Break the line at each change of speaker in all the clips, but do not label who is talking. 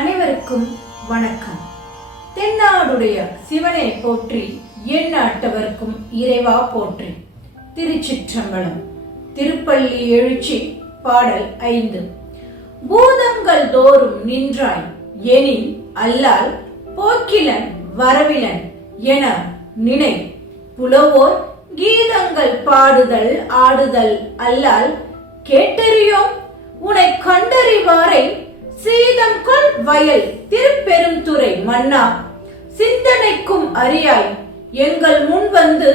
அனைவருக்கும் வணக்கம். தென்னாடுடைய சிவனை போற்றி எந்நாட்டவர்க்கும் இறைவா போற்றி. திருச்சிற்றம்பலம் திருப்பள்ளி எழுச்சி பாடல் ஐந்து. பூதங்கள் தோறும் நின்றாய் எனின் அல்லால் போக்கிலன் வரவிலன் என நினை. புலவோர் கீதங்கள் பாடுதல் ஆடுதல் அல்லால் கேட்டறியோம். உனை கண்டறிவாரை சீதம் கொள் வயல் திருப்பெருந்துறை மன்னா. சிந்தனைக்கும் அறியாய் எங்கள் முன் வந்து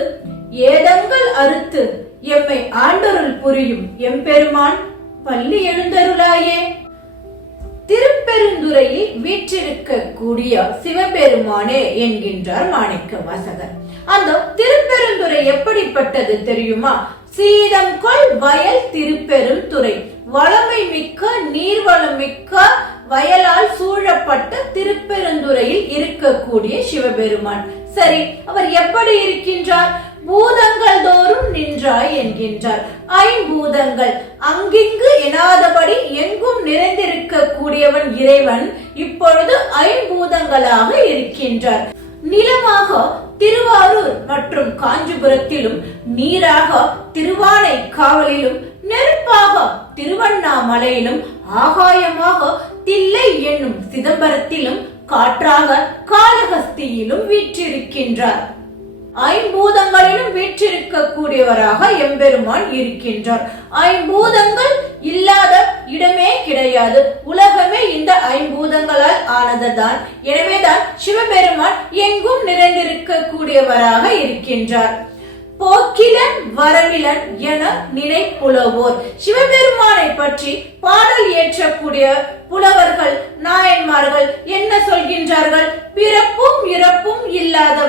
ஏதங்கள் அறுத்து எம்மை ஆண்டருள் புரியும் எம்பெருமான் பள்ளி எழுந்தருளாயே. திருப்பெருந்துறையில் வீற்றிருக்கக்கூடிய சிவபெருமானே என்கின்றார் மாணிக்க வாசகர் அந்த திருப்பெருந்துறை எப்படிப்பட்டது தெரியுமா? சீதம் கொள் வயல் திருப்பெருந்துறை வளமை மிக்க நீர்வளம் மிக்க வயலால் சூழப்பட்ட திருப்பெருந்துறையில் இருக்கக்கூடிய சிவபெருமான். சரி அவர் எப்படி இருக்கின்றார்? பூதங்கள் தோறும் நின்றாய் என்கின்றார். ஐம்பூதங்கள் அங்கிங்கு எனாதபடி எங்கும் நிறைந்திருக்க கூடியவன் இறைவன் இப்பொழுது ஐம்பூதங்களாக இருக்கின்றார். நிலமாக கரூர் மற்றும் காஞ்சிபுரத்திலும் நீராக திருவானை காவலிலும் நெருப்பாக திருவண்ணாமலையிலும் ஆகாயமாக தில்லை என்னும் சிதம்பரத்திலும் காற்றாக காளஹஸ்தியிலும் வீற்றிருக்கின்றார். ஐம்பூதங்களிலும் வீற்றிருக்கக்கூடியவராக எம்பெருமான் இருக்கின்றார். ஐம்பூதங்கள் இல்லாத இடமே கிடையாது. உலகமே இந்த ஐம்பூதங்களால் ஆனதுதான். எனவேதான் சிவபெருமான் எங்கும் நிறைந்திருக்க கூடியவராக இருக்கின்றார். போக்கிலன் வரவிலன் என நினைப்புலவோர். சிவபெருமானை பற்றி பாடல் ஏற்றக்கூடிய புலவர்கள் நாயன்மார்கள் என்ன சொல்கின்றார்கள்? பிறப்பும் இறப்பும் இல்லாத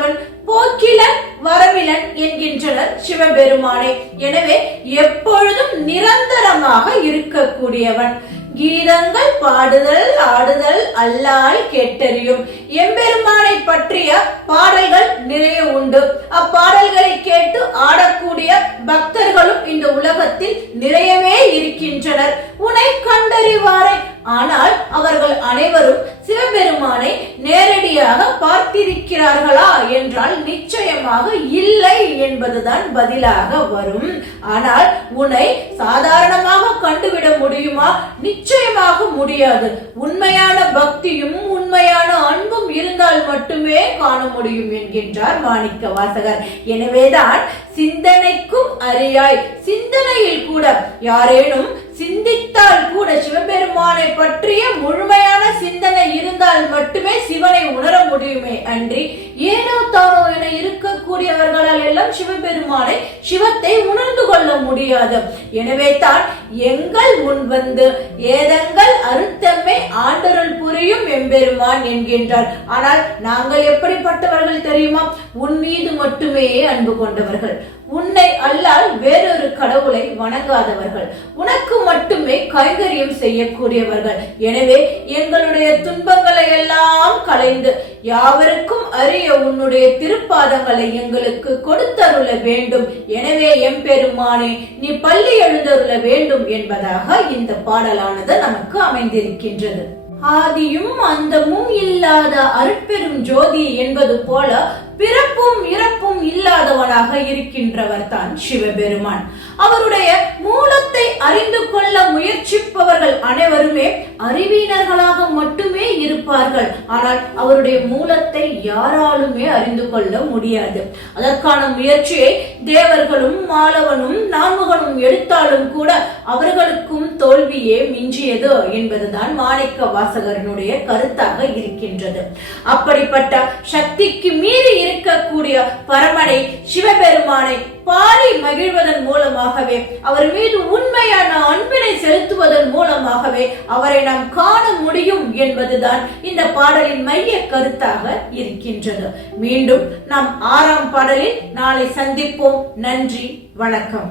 வரவிலன் என்கின்றனர் சிவபெருமானை. எனவே எப்பொழுதும் நிரந்தரமாக இருக்கக்கூடியவன். கீதங்கள் பாடுதல் ஆடுதல் அல்லால் கேட்டறியும். எம்பெருமானை பற்றிய பாடல்கள் நிறைய உண்டு. அப்பாடல்களை கேட்டு ஆடக்கூடிய பக்தர்களும் இந்த உலகத்தில் நிறையவே இருக்கின்றனர் உனை கண்டறிவாரை ஆனால் அவர்கள் அனைவரும் சிவபெருமானை நேரடியாக பார்த்திருக்கிறார்களா என்றால் நிச்சயமாக இல்லை என்பதுதான் பதிலாக வரும். ஆனால் உன்னை சாதாரணமாக கண்டுவிட முடியுமா? நிச்சயமாக முடியாது. உண்மையான பக்தியும் உண்மையான அன்பும் இருந்தால் மட்டுமே காண முடியும் என்கின்றார் மாணிக்க வாசகர். எனவேதான் சிந்தனைக்கும் அறியாய் சிந்தனையில் கூட யாரேனும் சிந்தித்தால் கூட சிவபெருமானை பற்றிய முழுமையான சிந்தனை இருந்தால் மட்டுமே சிவனை உணர முடியுமே அன்றி ஏனோ தானோ என இருக்கக்கூடியவர்களால் எல்லாம் சிவபெருமானை சிவத்தை உணர்ந்து கொள்ள முடியாது. எனவே தான் எங்கள் முன் வந்து ஏதங்கள் அருத்தம்மை ஆண்டருள் புரியும் எம்பெருமான் என்கின்றார். ஆனால் நாங்கள் எப்படிப்பட்டவர்கள் தெரியுமா? உன் மீது மட்டுமே அன்பு கொண்டவர்கள். உன்னை அல்லால் வேறொரு வணங்காதவர்கள். உனக்கு மட்டுமே கைங்கரியம் செய்யக்கூடியவர்கள். எனவே எங்களுடைய துன்பங்களை எல்லாம் களைந்து யாவருக்கும் அறிய உன்னுடைய திருப்பாதங்களை எங்களுக்கு கொடுத்தருள வேண்டும். எனவே எம்பெருமானே நீ பள்ளி எழுந்தருள வேண்டும் என்பதாக இந்த பாடலானது நமக்கு அமைந்திருக்கின்றது. ஆதியும் அந்தமும் இல்லாத அருட்பெரும் ஜோதி என்பது போல பிறப்பும் இறப்பும் இருக்கின்றவர் தான் சிவபெருமான். அவருடைய மூலத்தை அறிந்து கொள்ள முயற்சிப்பவர்கள் அனைவருமே அறிவினர்களாக மட்டுமே இருப்பார்கள். ஆனால் அவருடைய மூலத்தை யாராலுமே அறிந்து கொள்ள முடியாது. அதற்கான முயற்சியை தேவர்களும் மாலவனும் நான்முகனும் எடுத்தாலும் கூட அவர்களுக்கும் தோல்வியே மிஞ்சியது என்பதுதான் மாணிக்க வாசகரனுடைய கருத்தாக இருக்கின்றது. அப்படிப்பட்ட சக்திக்கு மீறி இருக்கக்கூடிய பரமனை சிவபெருமானை பாடி மகிழ்வதன் மூலமாகவே அவர் மீது உண்மையான அன்பினை செலுத்துவதன் மூலமாகவே அவரை நாம் காண முடியும் என்பதுதான் இந்த பாடலின் மைய கருத்தாக இருக்கின்றது. மீண்டும் நாம் ஆறாம் பாடலில் நாளை சந்திப்போம். நன்றி வணக்கம்.